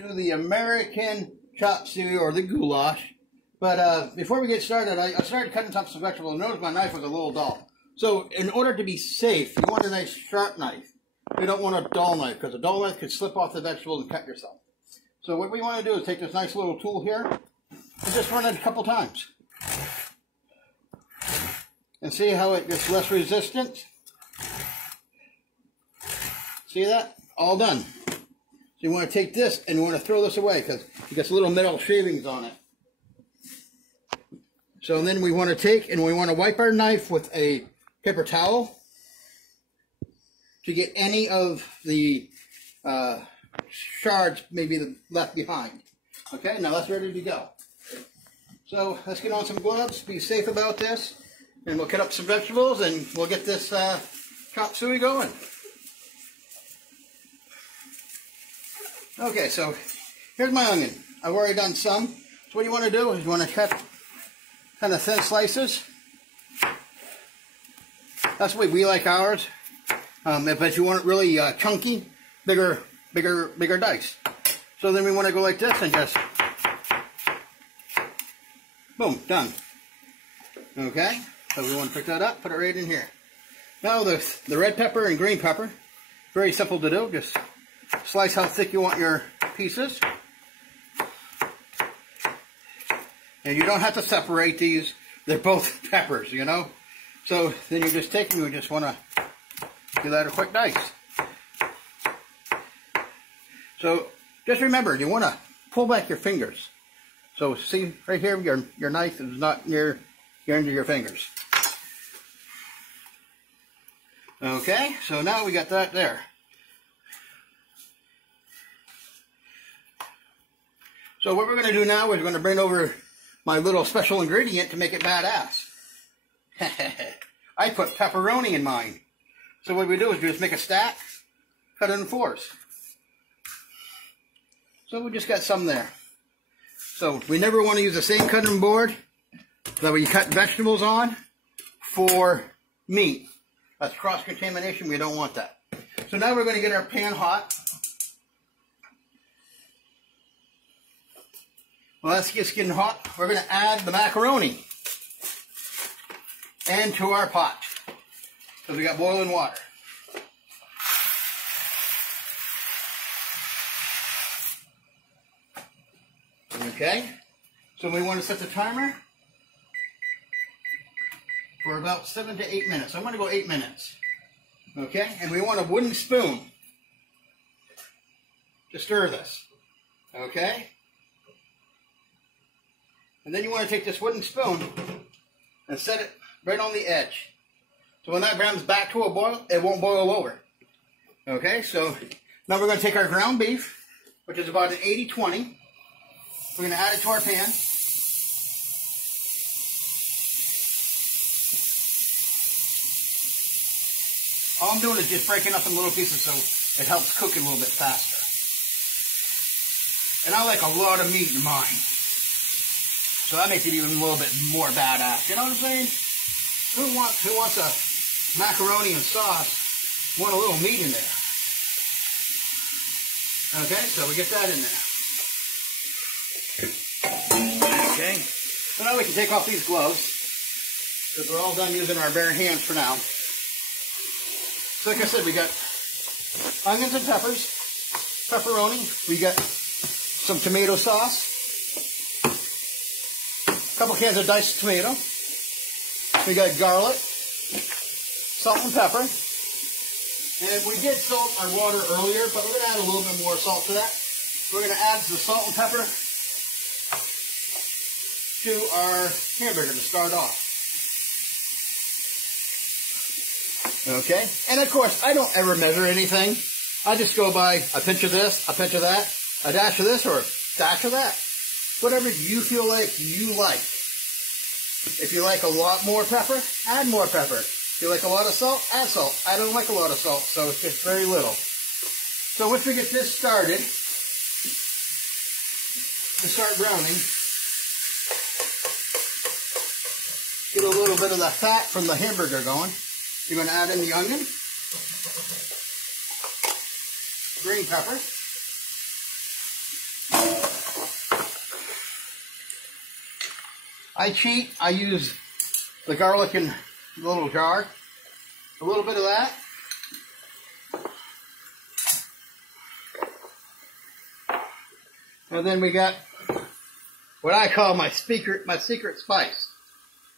Do the American chop suey or the goulash. But before we get started, I started cutting up some vegetables. I noticed my knife was a little dull. So in order to be safe, you want a nice sharp knife. You don't want a dull knife because a dull knife could slip off the vegetables and cut yourself. So what we want to do is take this nice little tool here and just run it a couple times. And see how it gets less resistant? See that? All done. So you want to take this and you want to throw this away because it gets little metal shavings on it. So then we want to take and we want to wipe our knife with a paper towel to get any of the shards maybe left behind. Okay, now that's ready to go. So let's get on some gloves, be safe about this, and we'll cut up some vegetables and we'll get this chop suey going. Okay, so here's my onion. I've already done some. So what you want to do is you want to cut kind of thin slices. That's the way we like ours. But you want it really chunky, bigger dice. So then we want to go like this and just, boom, done. Okay, so we want to pick that up, put it right in here. Now the red pepper and green pepper, very simple to do. Just slice how thick you want your pieces. And you don't have to separate these. They're both peppers, you know. So then you just take and you just want to do that a quick dice. So just remember, you want to pull back your fingers. So see right here, your knife is not near your end of your fingers. Okay, so now we got that there. So what we're going to do now is we're going to bring over my little special ingredient to make it badass. I put pepperoni in mine. So what we do is we just make a stack, cut it in fours. So we just got some there. So we never want to use the same cutting board that we cut vegetables on for meat. That's cross-contamination. We don't want that. So now we're going to get our pan hot. Well, that's just getting hot. We're going to add the macaroni into our pot. So we got boiling water. Okay. So we want to set the timer for about 7 to 8 minutes. I'm going to go 8 minutes. Okay. And we want a wooden spoon to stir this. Okay. And then you want to take this wooden spoon and set it right on the edge. So when that brings back to a boil, it won't boil over. Okay, so now we're going to take our ground beef, which is about an 80-20. We're going to add it to our pan. All I'm doing is just breaking up in little pieces so it helps cook it a little bit faster. And I like a lot of meat in mine. So that makes it even a little bit more badass. You know what I'm saying? Who wants a macaroni and sauce? Want a little meat in there. Okay, so we get that in there. Okay. So now we can take off these gloves because we're all done using our bare hands for now. So like I said, we got onions and peppers, pepperoni. We got some tomato sauce. Couple cans of diced tomato. We got garlic, salt and pepper. And we did salt our water earlier, but we're going to add a little bit more salt to that. We're going to add the salt and pepper to our hamburger to start off. Okay? And of course, I don't ever measure anything. I just go by a pinch of this, a pinch of that, a dash of this, or a dash of that. Whatever you feel like you like. If you like a lot more pepper, add more pepper. If you like a lot of salt, add salt. I don't like a lot of salt, so it's just very little. So once we get this started, to start browning, get a little bit of the fat from the hamburger going. You're going to add in the onion, green pepper, I cheat. I use the garlic in the little jar. A little bit of that. And then we got what I call my secret spice.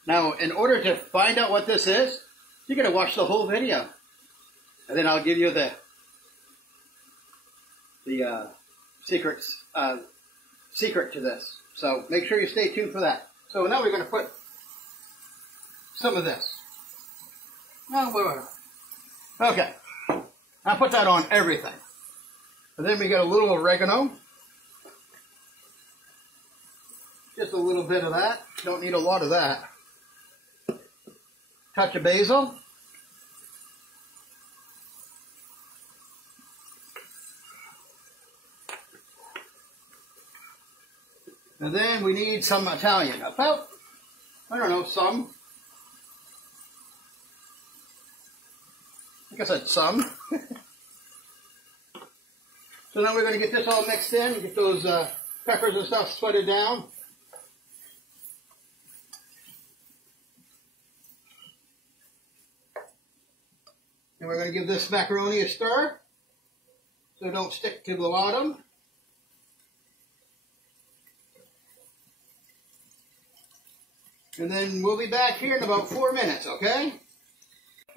Now, in order to find out what this is, you're going to watch the whole video. And then I'll give you the secret to this. So make sure you stay tuned for that. So now we're going to put some of this. Okay. I'll put that on everything. And then we got a little oregano. Just a little bit of that. Don't need a lot of that. Touch of basil. And then we need some Italian. About, I don't know, some. I think I said some. So now we're going to get this all mixed in. Get those peppers and stuff sweated down. And we're going to give this macaroni a stir so it don't stick to the bottom. And then we'll be back here in about 4 minutes, okay?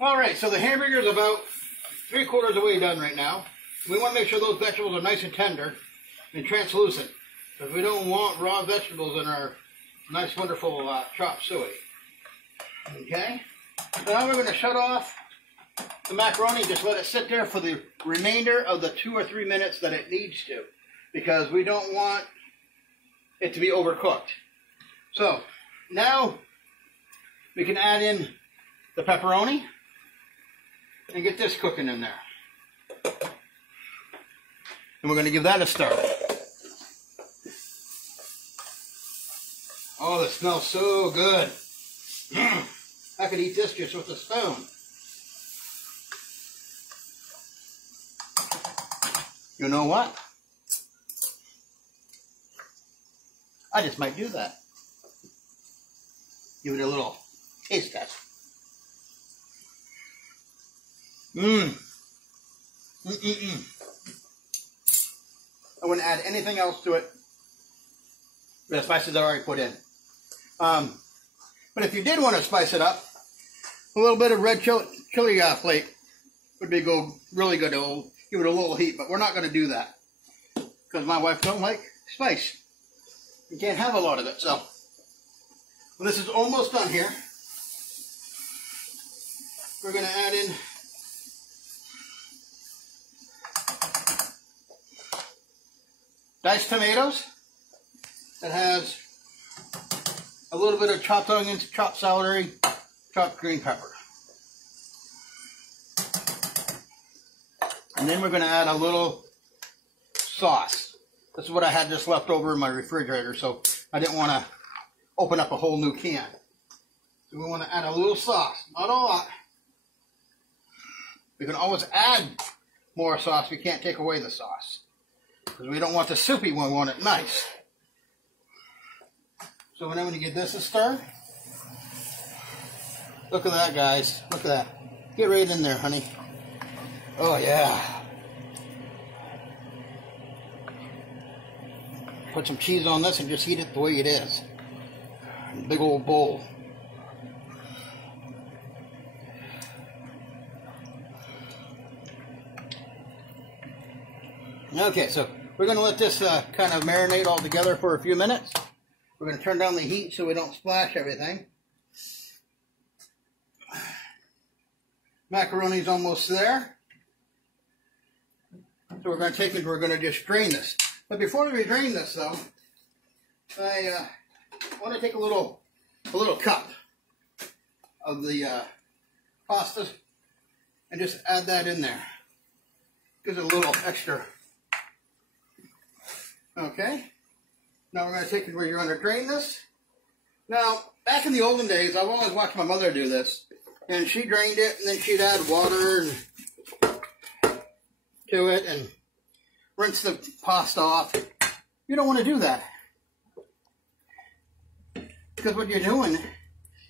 Alright, so the hamburger is about 3/4 of the way done right now. We want to make sure those vegetables are nice and tender and translucent, because we don't want raw vegetables in our nice, wonderful chopped suey. Okay? So now we're going to shut off the macaroni, just let it sit there for the remainder of the 2 or 3 minutes that it needs to, because we don't want it to be overcooked. So now we can add in the pepperoni and get this cooking in there. And we're going to give that a stir. Oh, it smells so good. I could eat this just with a spoon. You know what? I just might do that. Give it a little taste test. I wouldn't add anything else to it. The spices I already put in. But if you did want to spice it up, a little bit of red chili flake would be really good. It'll give it a little heat, but we're not going to do that because my wife don't like spice. You can't have a lot of it. So well, this is almost done here. We're going to add in diced tomatoes. That has a little bit of chopped onions, chopped celery, chopped green pepper. And then we're going to add a little sauce. This is what I had just left over in my refrigerator, so I didn't want to open up a whole new can. So we want to add a little sauce, not a lot. We can always add more sauce. We can't take away the sauce because we don't want the soupy one. We want it nice. So now when you give this a stir, look at that, guys. Look at that. Get right in there, honey. Oh, yeah. Put some cheese on this and just eat it the way it is. Big old bowl. Okay, so we're going to let this kind of marinate all together for a few minutes. We're going to turn down the heat so we don't splash everything. Macaroni's almost there. So we're going to take it, we're going to just drain this. But before we drain this though, I want to take a little cup of the pasta and just add that in there. Gives it a little extra. Okay. Now we're going to take it where you're going to drain this. Now, back in the olden days, I've always watched my mother do this. And she drained it, and then she'd add water to it and rinse the pasta off. You don't want to do that. because what you're doing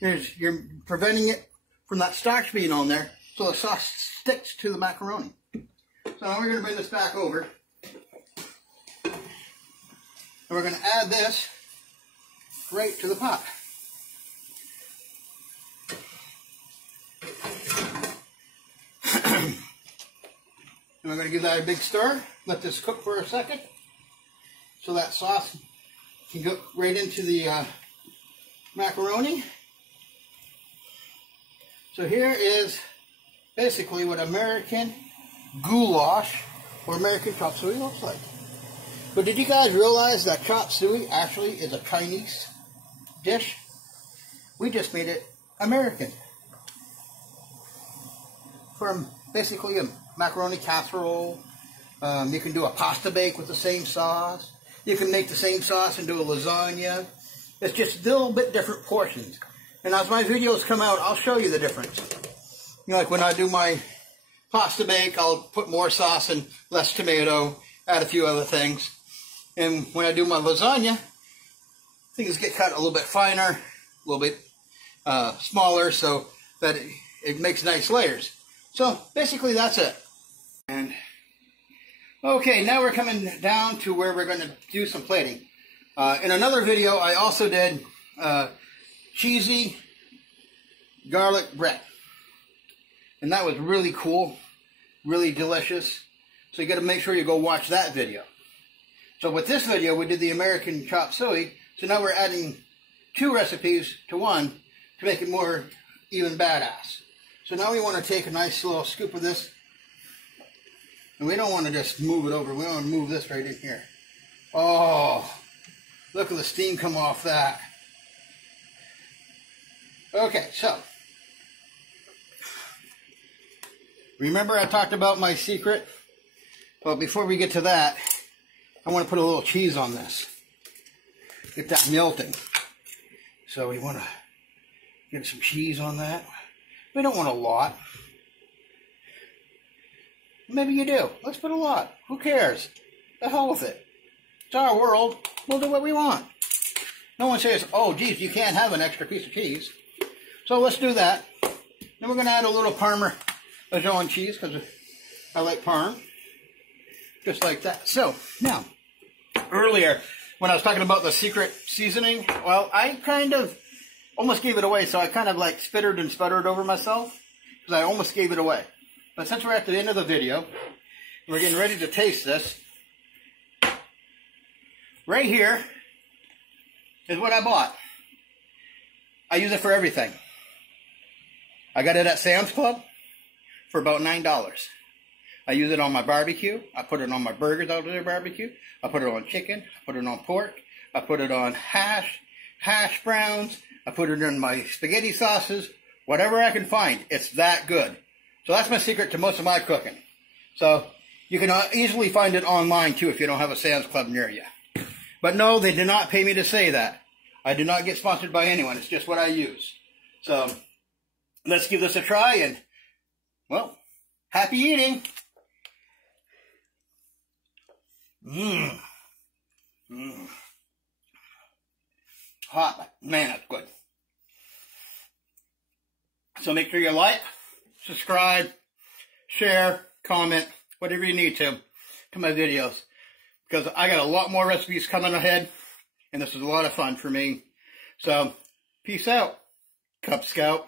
is you're preventing it from that starch being on there, so the sauce sticks to the macaroni. So now we're going to bring this back over, and we're going to add this right to the pot. And we're going to give that a big stir. Let this cook for a second, so that sauce can go right into the macaroni. So here is basically what American goulash or American chop suey looks like. But did you guys realize that chop suey actually is a Chinese dish? We just made it American. From basically a macaroni casserole. You can do a pasta bake with the same sauce. You can make the same sauce and do a lasagna. It's just a little bit different portions. And as my videos come out, I'll show you the difference. You know, like when I do my pasta bake, I'll put more sauce and less tomato, add a few other things. And when I do my lasagna, things get cut a little bit finer, a little bit smaller, so that it makes nice layers. So basically that's it. And okay, now we're coming down to where we're going to do some plating. In another video, I also did cheesy garlic bread. And that was really cool, really delicious. So you got to make sure you go watch that video. So with this video, we did the American chop suey. So now we're adding 2 recipes to one to make it more even badass. So now we want to take a nice little scoop of this. And we don't want to just move it over. We want to move this right in here. Oh, look at the steam come off that. Okay, so. Remember I talked about my secret? Well, before we get to that, I want to put a little cheese on this. Get that melting. So we want to get some cheese on that. We don't want a lot. Maybe you do. Let's put a lot. Who cares? The hell with it. It's our world. We'll do what we want. No one says, oh, geez, you can't have an extra piece of cheese. So let's do that. Then we're going to add a little Parmesan cheese because I like Parm. Just like that. So, now, earlier, when I was talking about the secret seasoning, well, I kind of almost gave it away. So I kind of like spittered and sputtered over myself because I almost gave it away. But since we're at the end of the video, we're getting ready to taste this. Right here is what I bought. I use it for everything. I got it at Sam's Club for about $9. I use it on my barbecue. I put it on my burgers out there barbecue. I put it on chicken. I put it on pork. I put it on hash browns. I put it in my spaghetti sauces. Whatever I can find. It's that good. So that's my secret to most of my cooking. So you can easily find it online too if you don't have a Sam's Club near you. But no, they did not pay me to say that. I did not get sponsored by anyone. It's just what I use. So let's give this a try and, well, happy eating. Hot, but man, that's good. So make sure you like, subscribe, share, comment, whatever you need to my videos. Because I got a lot more recipes coming ahead. And this is a lot of fun for me. So, peace out, Cub Scout.